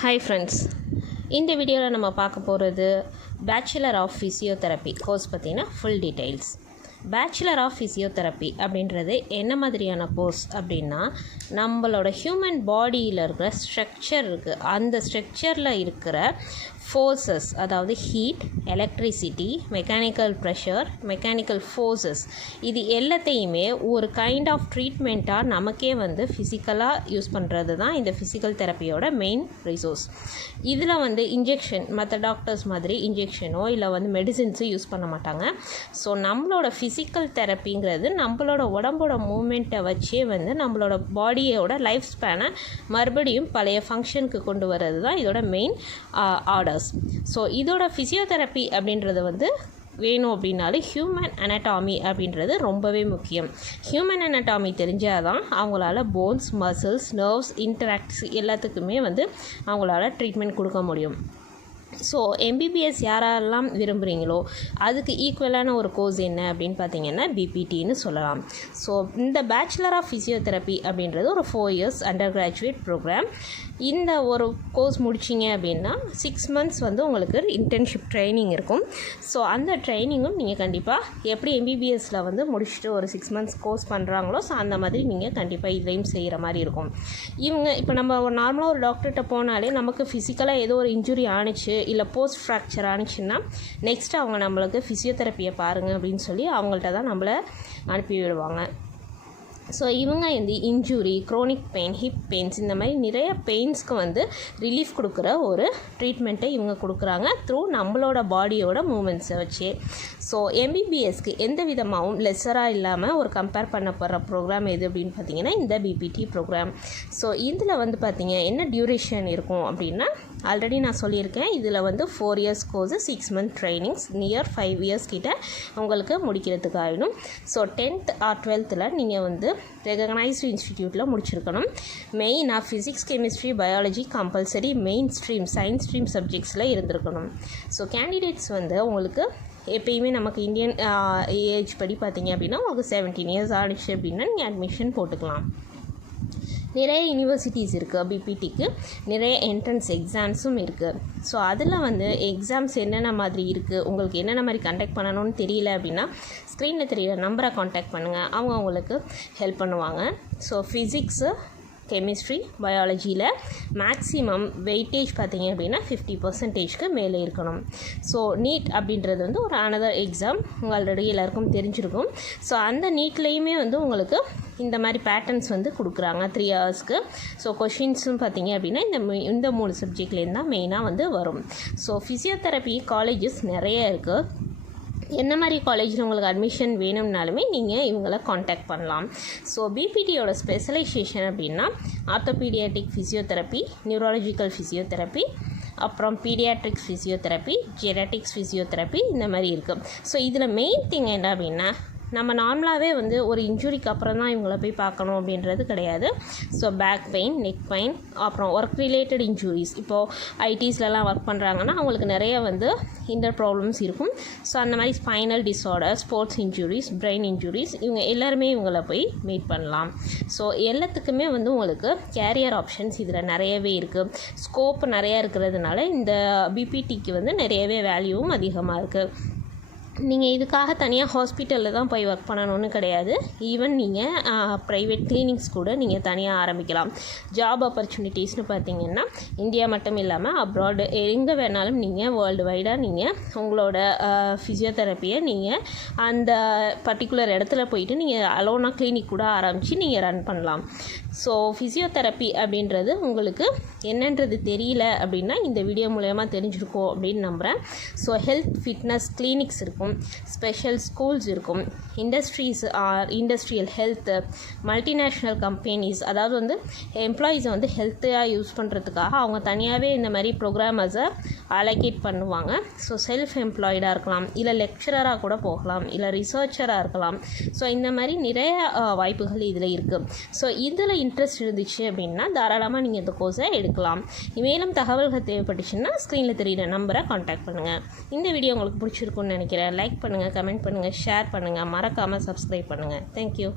Hi friends, இந்த வீடியோவில் நம்ம பார்க்க போகிறது பேச்சுலர் ஆஃப் ஃபிசியோதெரப்பி கோர்ஸ் பற்றின full details. Bachelor of physiotherapy அப்படின்றது என்ன மாதிரியான கோர்ஸ் அப்படின்னா, நம்மளோட ஹியூமன் பாடியில் இருக்கிற ஸ்ட்ரக்சர் இருக்குது, அந்த ஸ்ட்ரக்சரில் இருக்கிற ஃபோர்ஸஸ், அதாவது heat, electricity, mechanical pressure, mechanical forces, இது எல்லாத்தையுமே ஒரு கைண்ட் ஆஃப் ட்ரீட்மெண்ட்டாக நமக்கே ஃபிசிக்கலாக யூஸ் பண்ணுறது தான் இந்த ஃபிசிக்கல் தெரப்பியோட மெயின் ரிசோர்ஸ். இதில் இன்ஜெக்ஷன், மற்ற டாக்டர்ஸ் மாதிரி இன்ஜெக்ஷனோ இல்லை மெடிசின்ஸோ யூஸ் பண்ண மாட்டாங்க. ஸோ நம்மளோட ஃபிசிக்கல் தெரப்பிங்கிறது நம்மளோட உடம்போட மூமெண்ட்டை வச்சே நம்மளோட பாடியோட லைஃப் ஸ்பேனை மறுபடியும் பழைய ஃபங்க்ஷனுக்கு கொண்டு வர்றது தான் இதோட மெயின் ஆர்டர். ஸோ இதோட ஃபிசியோதெரப்பி அப்படின்றது வேணும் அப்படின்னாலும் ஹியூமன் அனாட்டாமி அப்படின்றது ரொம்பவே முக்கியம். ஹியூமன் அனாட்டாமி தெரிஞ்சால் தான் அவங்களால போன்ஸ், மசில்ஸ், நர்வ்ஸ், இன்டராக்ட்ஸ் எல்லாத்துக்குமே அவங்களால ட்ரீட்மெண்ட் கொடுக்க முடியும். ஸோ எம்பிபிஎஸ் யாரெல்லாம் விரும்புகிறீங்களோ அதுக்கு ஈக்குவலான ஒரு கோர்ஸ் என்ன அப்படின்னு பார்த்தீங்கன்னா பிபிடின்னு சொல்லலாம். ஸோ இந்த பேச்சுலர் ஆஃப் ஃபிசியோதெரப்பி அப்படின்றது ஒரு 4 years அண்டர் கிராஜுவேட் ப்ரோக்ராம். இந்த ஒரு கோர்ஸ் முடிச்சிங்க அப்படின்னா 6 months உங்களுக்கு இன்டர்ன்ஷிப் ட்ரைனிங் இருக்கும். ஸோ அந்த ட்ரைனிங்கும் நீங்கள் கண்டிப்பாக எப்படி எம்பிபிஎஸ்சில் முடிச்சுட்டு ஒரு 6 months கோர்ஸ் பண்ணுறாங்களோ, ஸோ அந்த மாதிரி நீங்கள் கண்டிப்பாக இதையும் செய்கிற மாதிரி இருக்கும். இப்போ நம்ம நார்மலாக ஒரு டாக்டர்கிட்ட போனாலே நமக்கு ஃபிசிக்கலாக ஏதோ ஒரு இன்ஜுரி ஆணிச்சு இல்லை போஸ்ட் ஃப்ராக்சர் ஆனிச்சுன்னா நெக்ஸ்ட்டு அவங்க நம்மளுக்கு ஃபிசியோதெரப்பியை பாருங்கள் அப்படின்னு சொல்லி அவங்கள்ட்ட தான் நம்மளை அனுப்பி விடுவாங்க. ஸோ இவங்க injury, chronic pain, hip pains, இந்த மாதிரி நிறைய பெயின்ஸ்க்கு ரிலீஃப் கொடுக்குற ஒரு ட்ரீட்மெண்ட்டை இவங்க கொடுக்குறாங்க த்ரூ நம்மளோட பாடியோட மூமெண்ட்ஸை வச்சு. ஸோ எம்பிபிஎஸ்க்கு எந்த விதமாகவும் லெஸராக இல்லாமல் ஒரு கம்பேர் பண்ணப்படுற ப்ரோக்ராம் எது அப்படின்னு பார்த்தீங்கன்னா இந்த பிபிடி ப்ரோக்ராம். ஸோ இதில் பார்த்தீங்க என்ன டியூரேஷன் இருக்கும் அப்படின்னா, ஆல்ரெடி நான் சொல்லியிருக்கேன், இதில் 4 years course, 6 month trainings, near 5 years கிட்ட உங்களுக்கு முடிக்கிறதுக்கு ஆகிடும். ஸோ 10th or 12th நீங்கள் ரெகக்னைஸ்டு இன்ஸ்டிடியூட்டில் முடிச்சிருக்கணும். மெயினாக physics, chemistry, biology compulsory main stream, science stream சப்ஜெக்ட்ஸில் இருந்திருக்கணும். ஸோ கேண்டிடேட்ஸ் உங்களுக்கு எப்பயுமே நமக்கு இந்தியன் ஏஜ் படி பார்த்தீங்க அப்படின்னா உங்களுக்கு 17 years ஆகிடுச்சு அப்படின்னா நீங்கள் அட்மிஷன் போட்டுக்கலாம். நிறைய யூனிவர்சிட்டிஸ் இருக்குது பிபிடிக்கு, நிறைய என்ட்ரன்ஸ் எக்ஸாம்ஸும் இருக்குது. ஸோ அதில் எக்ஸாம்ஸ் என்னென்ன மாதிரி இருக்குது, உங்களுக்கு என்னென்ன மாதிரி கண்டக்ட் பண்ணணும்னு தெரியல அப்படின்னா ஸ்க்ரீனில் தெரியிற நம்பரை காண்டாக்ட் பண்ணுங்கள், அவங்க உங்களுக்கு ஹெல்ப் பண்ணுவாங்க. ஸோ ஃபிசிக்ஸு, கெமிஸ்ட்ரி, பயாலஜியில் மேக்ஸிமம் வெயிட்டேஜ் பார்த்தீங்க அப்படின்னா 50% மேலே இருக்கணும். ஸோ நீட் அப்படின்றது ஒரு அனதர் எக்ஸாம், ஆல்ரெடி எல்லாருக்கும் தெரிஞ்சிருக்கும். ஸோ அந்த நீட்லேயுமே உங்களுக்கு இந்த மாதிரி பேட்டர்ன்ஸ் கொடுக்குறாங்க 3 yearsக்கு. ஸோ கொஷின்ஸும் பார்த்தீங்க அப்படின்னா இந்த 3 சப்ஜெக்ட்லேருந்து தான் மெயினாக வரும். ஸோ ஃபிசியோதெரப்பி காலேஜஸ் நிறைய இருக்குது. என்ன மாதிரி காலேஜில் உங்களுக்கு அட்மிஷன் வேணும்னாலுமே நீங்கள் இவங்களை காண்டாக்ட் பண்ணலாம். ஸோ பிபிடியோட ஸ்பெஷலைசேஷன் அப்படின்னா ஆர்த்தோபீடியாட்ரிக் ஃபிசியோதெரப்பி, நியூராலஜிக்கல் ஃபிசியோதெரப்பி, அப்புறம் பீடியாட்ரிக்ஸ் ஃபிசியோதெரப்பி, ஜெனட்டிக்ஸ் ஃபிசியோதெரப்பி, இந்த மாதிரி இருக்குது. ஸோ இதில் மெயின் திங் என்ன அப்படின்னா, நம்ம நார்மலாகவே ஒரு இன்ஜுரிக்கு அப்புறம் தான் இவங்கள போய் பார்க்கணும் அப்படின்றது கிடையாது. So back pain, neck pain, அப்புறம் ஒர்க் ரிலேட்டட் இன்ஜுரிஸ், இப்போது ஐடிஸ்லலாம் ஒர்க் பண்ணுறாங்கன்னா அவங்களுக்கு நிறைய இந்த ப்ராப்ளம்ஸ் இருக்கும். ஸோ அந்த மாதிரி spinal disorder, sports injuries, brain injuries, இவங்க எல்லாருமே இவங்களை போய் மீட் பண்ணலாம். ஸோ எல்லாத்துக்குமே உங்களுக்கு கேரியர் ஆப்ஷன்ஸ் இதில் நிறையவே இருக்குது. ஸ்கோப் நிறையா இருக்கிறதுனால இந்த பிபிடிக்கு நிறையவே வேல்யூவும் அதிகமாக இருக்குது. நீங்கள் இதுக்காக தனியாக ஹாஸ்பிட்டலில் தான் போய் ஒர்க் பண்ணணும்னு கிடையாது. ஈவன் நீங்கள் ப்ரைவேட் கிளினிக்ஸ் கூட நீங்கள் தனியாக ஆரம்பிக்கலாம். ஜாப் ஆப்பர்ச்சுனிட்டிஸ்னு பார்த்தீங்கன்னா இந்தியா மட்டும் இல்லாமல் அப்ராடு எங்கே வேணாலும் நீங்கள் வேர்ல்டு வைடாக நீங்கள் உங்களோட ஃபிசியோதெரப்பியை நீங்கள் அந்த பர்டிகுலர் இடத்துல போயிட்டு நீங்கள் அலோனா கிளினிக் கூட ஆரம்பித்து நீங்கள் ரன் பண்ணலாம். ஸோ ஃபிசியோதெரப்பி அப்படின்றது உங்களுக்கு என்னன்றது தெரியல அப்படின்னா இந்த வீடியோ மூலமா தெரிஞ்சிருக்கோம் அப்படின்னு நம்புகிறேன். ஸோ ஹெல்த் ஃபிட்னஸ் கிளினிக்ஸ் இருக்கும், ஸ்பெஷல் ஸ்கூல்ஸ் இருக்கும், industries are industrial health, multinational companies, அதாவது எம்ப்ளாயீஸை ஹெல்த்தாக யூஸ் பண்ணுறதுக்காக அவங்க தனியாகவே இந்த மாதிரி ப்ரோக்ராமர்ஸை அலோகேட் பண்ணுவாங்க. ஸோ செல்ஃப் எம்ப்ளாய்டாக இருக்கலாம், இல்லை லெக்சரராக கூட போகலாம், இல்லை ரிசர்ச்சராக இருக்கலாம். ஸோ இந்த மாதிரி நிறைய வாய்ப்புகள் இதில் இருக்குது. ஸோ இதில் இன்ட்ரெஸ்ட் இருந்துச்சு அப்படின்னா தாராளமாக நீங்கள் இந்த கோர்ஸை எடுக்கலாம். மேலும் தகவல்கள் தேவைப்பட்டுச்சுன்னா ஸ்க்ரீனில் தெரியுற நம்பரை காண்டாக்ட் பண்ணுங்கள். இந்த வீடியோ உங்களுக்கு பிடிச்சிருக்குன்னு நினைக்கிறேன். லைக் பண்ணுங்கள், கமெண்ட் பண்ணுங்கள், ஷேர் பண்ணுங்கள், மறக்காமல் சப்ஸ்கிரைப் பண்ணுங்கள். தேங்க்யூ.